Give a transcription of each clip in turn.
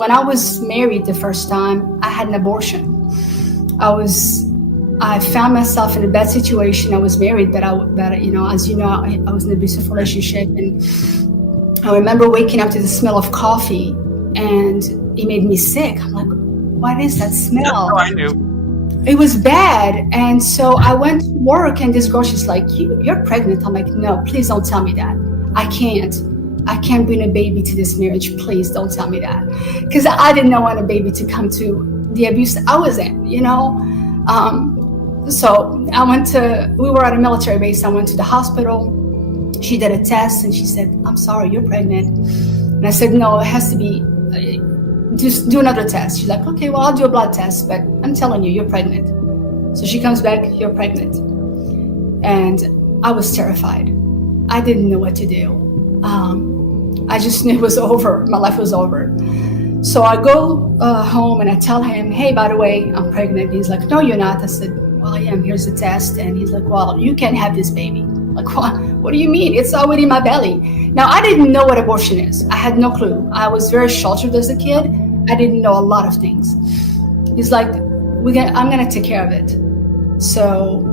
When I was married the first time, I had an abortion. I found myself in a bad situation. I was married, but as you know, I was in an abusive relationship, and I remember waking up to the smell of coffee, and it made me sick. I'm like, what is that smell? I knew. It was bad. And so I went to work, and this girl, she's like, you're pregnant. I'm like, no, please don't tell me that. I can't bring a baby to this marriage. Please don't tell me that. Because I did not want a baby to come to the abuse I was in, So we were at a military base. I went to the hospital. She did a test and she said, I'm sorry, you're pregnant. And I said, no, it has to be, just do another test. She's like, okay, well, I'll do a blood test, but I'm telling you, you're pregnant. So she comes back, you're pregnant. And I was terrified. I didn't know what to do. I just knew it was over. My life was over. So I go home and I tell him, hey, by the way, I'm pregnant. He's like, no, you're not. I said, well, I am. Here's the test. And he's like, well, you can't have this baby. Like, what do you mean? It's already in my belly. Now, I didn't know what abortion is. I had no clue. I was very sheltered as a kid. I didn't know a lot of things. He's like, I'm going to take care of it. So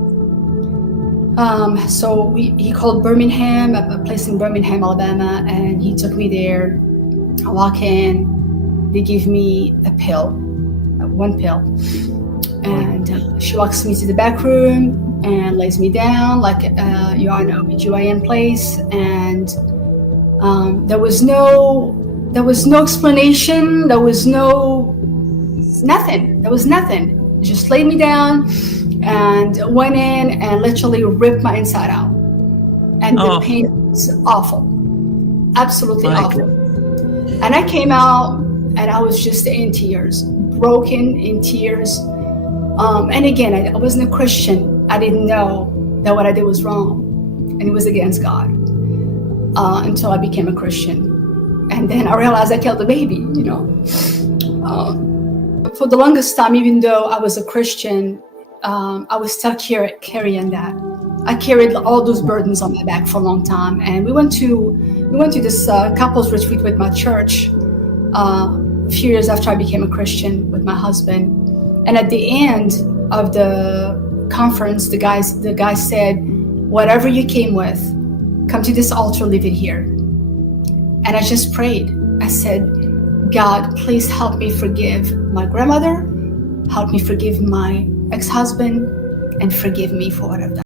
he called Birmingham, a place in Birmingham, Alabama, and he took me there. I walk in. They give me a pill, one pill. And she walks me to the back room and lays me down like you are in an OBGYN place. And there was no explanation. There was nothing. There was nothing. Just laid me down and went in and literally ripped my inside out. And the pain was awful. Absolutely awful. And I came out and I was just in tears, broken in tears. And again, I wasn't a Christian. I didn't know that what I did was wrong and it was against God until I became a Christian. And then I realized I killed the baby, For the longest time, even though I was a Christian, I was still carrying that. I carried all those burdens on my back for a long time. And we went to this couples retreat with my church a few years after I became a Christian with my husband. And at the end of the conference, the guy said, whatever you came with, come to this altar, leave it here. And I just prayed. I said, God, please help me forgive my grandmother, help me forgive my ex-husband, and forgive me for what I've done.